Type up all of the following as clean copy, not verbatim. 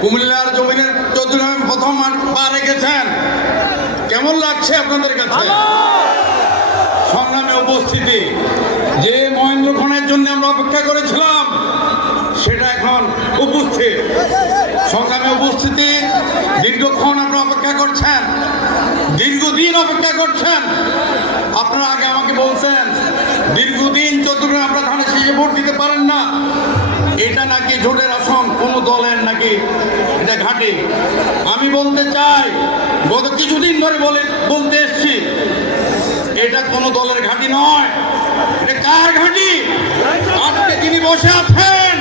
কুমিল্লার জমিনের চৌধুরী প্রথম পা রেখেছেন। কেমন লাগছে আপনাদের কাছে? সংগ্রামে উপস্থিতি, যে মহেন্দ্র খানের জন্য আমরা অপেক্ষা করেছিলাম সেটা এখন উপস্থিত। সংগ্রামে উপস্থিতি, দীর্ঘক্ষণ আপনারা অপেক্ষা করছেন, দীর্ঘদিন অপেক্ষা করছেন। আপনারা আগে আমাকে বলছেন দীর্ঘদিন চৌধুরী আপনারা ধানের শীষে ভোট দিতে পারেন না, এটা নাকি জোটের আসন, কোনো দলের নাকি এটা ঘাঁটি। আমি বলতে চাই, গত কিছুদিন ধরে বলতে এসছি, এটা কোনো দলের ঘাঁটি নয়। এটা কার ঘাঁটি? আজকে যিনি বসে আছেন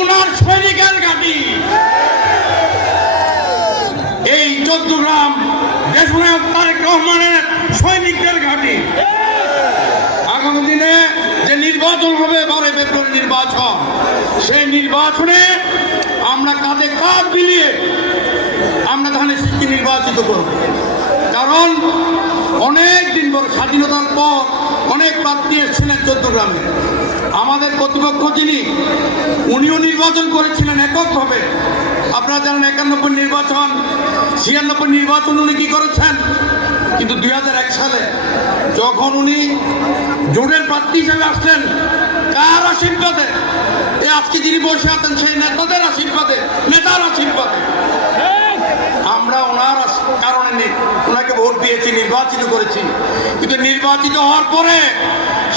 উনার সৈনিকের ঘাঁটি। এই চৌদ্দগ্রাম দেশনায়ক তারেক রহমানের সৈনিকদের ঘাঁটি। আগামী দিনে যে নির্বাচন হবে, 12 ফেব্রুয়ারি নির্বাচন, সেই নির্বাচনে আমরা কাঁধে কাঁধ মিলিয়ে আমরা ধানের শীষকে নির্বাচিত করব। কারণ অনেক দিন পর, স্বাধীনতার পর অনেক প্রার্থী এসেছিলেন চৌদ্দগ্রামে। আমাদের প্রতিপক্ষ যিনি, উনিও নির্বাচন করেছিলেন এককভাবে। আপনারা জানেন 91 নির্বাচন, 96 নির্বাচন উনি কি করেছেন। কিন্তু 2001 সালে যখন উনি জোটের প্রার্থী হিসেবে আসলেন, কার আশীর্বাদে? আজকে যিনি বসে আছেন সেই নেতাদের আশীর্বাদে, নেতার আশীর্বাদে আমরা ওনার কারণে ওনাকে ভোট দিয়েছি, নির্বাচিত করেছি। কিন্তু নির্বাচিত হওয়ার পরে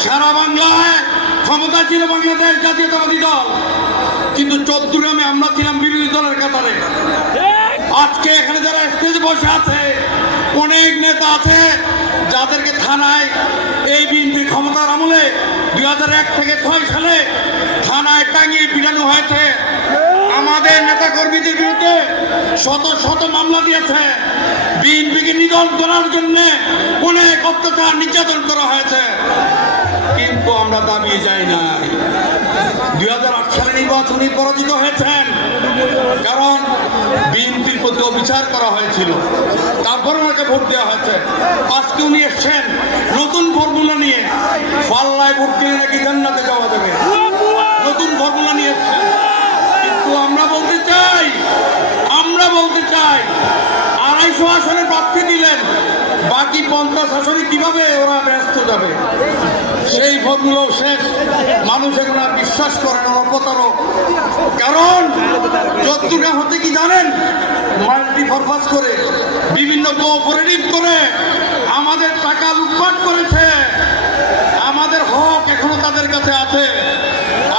সারা বাংলায় ক্ষমতা ছিল বাংলাদেশ জাতীয়তাবাদী দল, কিন্তু চৌদ্দগ্রামে আমরা ছিলাম বিরোধী দলের কাতারে। আজকে এখানে যারা স্টেজে বসে আছে, অনেক নেতা আছে যাদেরকে থানায় এই বিএনপি ক্ষমতার আমলে 2001 থেকে 6 সালে থানায় টাঙিয়ে পিটানো হয়েছে। আমাদের নেতা কর্মীদের বিরুদ্ধে শত শত মামলা দিয়েছে। বিএনপিকে নিধন করার জন্য অনেক অত্যাচার নির্যাতন করা হয়েছে, কিন্তু আমরা দাবিয়ে যাই না। 2008 সালে নির্বাচনে পরাজিত হয়েছেন, কারণ বিএনপির প্রতি অবিচার করা হয়েছিল। তারপর ওনাকে ভোট দেওয়া হয়েছে। আজকে উনি এসছেন নতুন ফর্মুলা নিয়ে, পাল্লায় ভোট দিলে নাকি জান্নাতে যাওয়া যাবে, নতুন ফর্মুলা নিয়ে এসছেন। কিন্তু আমরা বলতে চাই 250 আসনে প্রার্থী দিলেন, বাকি 50 আসনে কিভাবে ওরা ব্যস্ত যাবে? সেই ফর্মুলাও শেষ। মানুষ এখন আর বিশ্বাস করে না, প্রতারক। কারণ চৌদ্দগ্রাম হতে কি জানেন, মাল্টি পারপাস করে, বিভিন্ন কোঅপারেটিভ করে আমাদের টাকা লুটপাট করেছে। আমাদের হক এখনো তাদের কাছে আছে।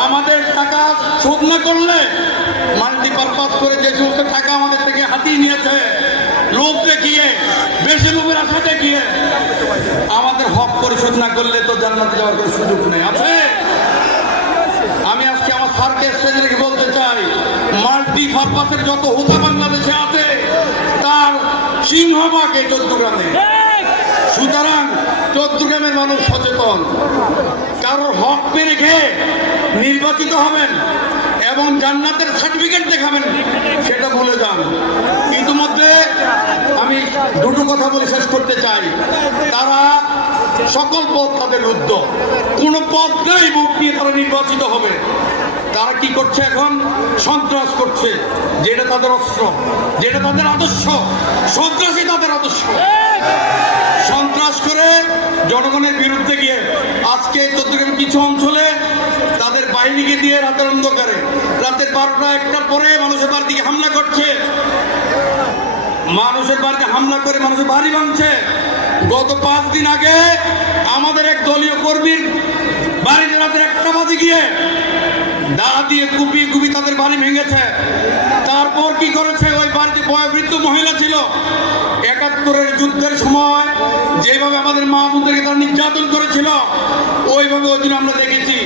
আমাদের টাকা শোধ না করলে মাল্টি পারপাস করে যে সমস্ত টাকা আমাদের থেকে হাতিয়ে নিয়েছে, লোভ দেখিয়ে, বেশি লোভের আশা দেখিয়ে, আমাদের হক পরিশোধ না করলে তো জান্নাতে যাওয়ার কোনো সুযোগ নেই। আছে। আমি আজকে আমার স্যারকে স্টেজে রেখে বলতে চাই, মাল্টি পারপাসের যত হোতা বাংলাদেশে আছে তার সিংহভাগ এই চৌদ্দগ্রামে। সুতরাং চৌদ্দগ্রামের মানুষ সচেতন, কারোর হক পেয়ে খেয়ে নির্বাচিত হবেন এবং জান্নাতের সার্টিফিকেট দেখাবেন সেটা ভুলে যান। ইতিমধ্যে আমি দুটো কথা বলে শেষ করতে চাই। তারা সকল পথ তাদের রুদ্ধ, কোনো পথ নাই ভোট নিয়ে তারা নির্বাচিত হবে। তারা কি করছে এখন? সন্ত্রাস করছে, যেটা তাদের অস্ত্র, যেটা তাদের আদর্শ। সন্ত্রাসী তাদের আদর্শ। সন্ত্রাস করে জনগণের বিরুদ্ধে গিয়ে আজকে চৌদ্দগ্রামের কিছু অঞ্চলে তাদের বাহিনীকে দিয়ে রাতের অন্ধকারে, রাতের 12টা 1টার পরে মানুষের বাড়ির দিকে হামলা করছে, মানুষের বাড়িতে হামলা করে মানুষের বাড়ি ভাঙছে। গত 5 দিন আগে আমাদের এক দলীয় কর্মীর বাড়িতে রাতের 1টা বাজে গিয়ে দা দিয়ে কুপি তাদের বাড়ি ভেঙেছে। তারপর কি করেছে, ওই বাড়িতে বয়োবৃদ্ধ মহিলা ছিল। 71-এর যুদ্ধের সময় যেভাবে আমাদের মা বোনদেরকে তারা নির্যাতন করেছিল, ওইভাবে ওই দিন আমরা দেখেছি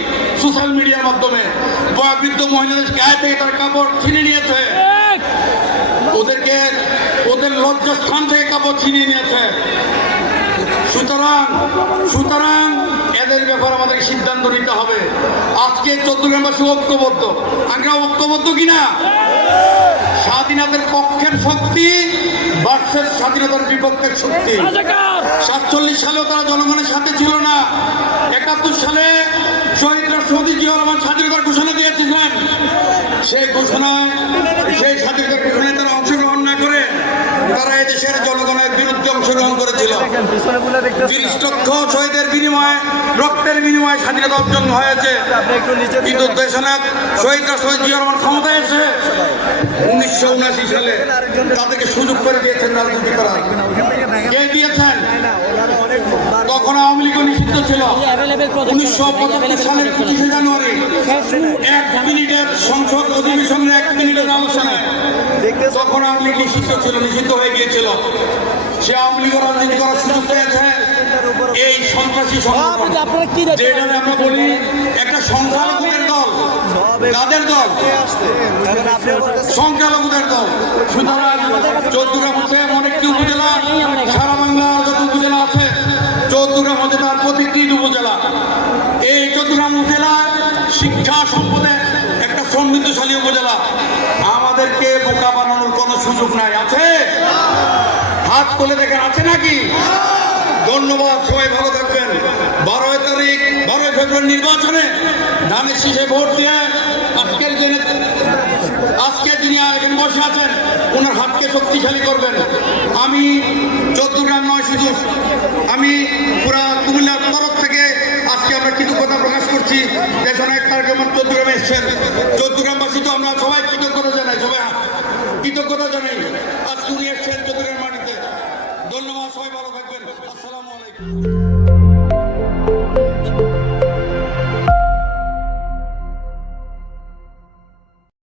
সোশ্যাল মিডিয়ার মাধ্যমে। বয়োবৃদ্ধ মহিলাদের গায়ে থেকে তার কাপড় ছিনে নিয়েছে, ওদের লজ্জাস্থান থেকে কাপড় ছিনিয়ে নিয়েছে। সুতরাং এদের ব্যাপারে আমাদের সিদ্ধান্ত নিতে হবে। আজকে চৌদ্দগ্রামবাসী ঐক্যবদ্ধ। আমরা ঐক্যবদ্ধ কিনা? স্বাধীনতার পক্ষের শক্তি ভার্সেস স্বাধীনতার বিপক্ষের শক্তি। 47 সালেও তারা জনগণের সাথে ছিল না। 71 সালে শহীদ রাষ্ট্রপতি জিয়াউর রহমান স্বাধীনতার ঘোষণা দিয়েছিলেন। সেই ঘোষণায় সেই স্বাধীনতার অংশগ্রহণ করেছিল। 30 লক্ষ শহীদের বিনিময়ে, রক্তের বিনিময়ে স্বাধীনতা অর্জন হয়েছে। কিন্তু দেশনায়ক শহীদ রাষ্ট্রপতি জিয়া রহমান ক্ষমতায় এসে 1979 সালে তাদেরকে সুযোগ করে দিয়েছেন রাজনীতি করার। কে দিয়েছেন? তখন আওয়ামী লীগ নিষিদ্ধ ছিল। 1975 সালের 25 জানুয়ারি 1 মিনিটের সংসদ অধিবেশনের 1 মিনিটের আলোচনায় তখন আওয়ামী লীগ নিষিদ্ধ হয়ে গিয়েছিল। সে আওয়ামী লীগ রাজনীতি করার সুযোগ পেয়েছে এই সন্ত্রাসী সংগঠন, যেটা আমরা বলি একটা সংখ্যালঘুদের দল। কাদের দল? সংখ্যালঘুদের দল। সুতরাং চৌদ্দগ্রাম হচ্ছে এমন একটি উপজেলা, সারা বাংলার যত উপজেলা আছে চৌদ্দগ্রাম হচ্ছে তার প্রতিটি উপজেলা। এই চৌদ্দগ্রাম উপজেলা শিক্ষা সম্পদে একটা সমৃদ্ধশালী উপজেলা। আমাদেরকে বোকা বানানোর কোনো সুযোগ নাই। আছে? হাত তুলে দেখেন আছে নাকি? ধন্যবাদ, সবাই ভালো থাকবেন। 12 ফেব্রুয়ারি নির্বাচনে ধানের শীষে ভোট দিয়ে আজকের দিনে এখানে বসে আছেন ওনার হাতকে শক্তিশালী করবেন। আমি চৌদ্দগ্রাম নয়, শুধু আমি পুরা কুমিল্লার তরফ থেকে আজকে আমরা কৃতজ্ঞতা প্রকাশ করছি। দেশনায়ক তারেক রহমান চৌদ্দগ্রামে এসছেন। চৌদ্দগ্রামবাসী তো আমরা সবাই কৃতজ্ঞতা জানাই, আজকে উনি এসছেন চৌদ্দগ্রাম মাটিতে। ধন্যবাদ, সবাই ভালো থাকবেন। আসসালামু আলাইকুম।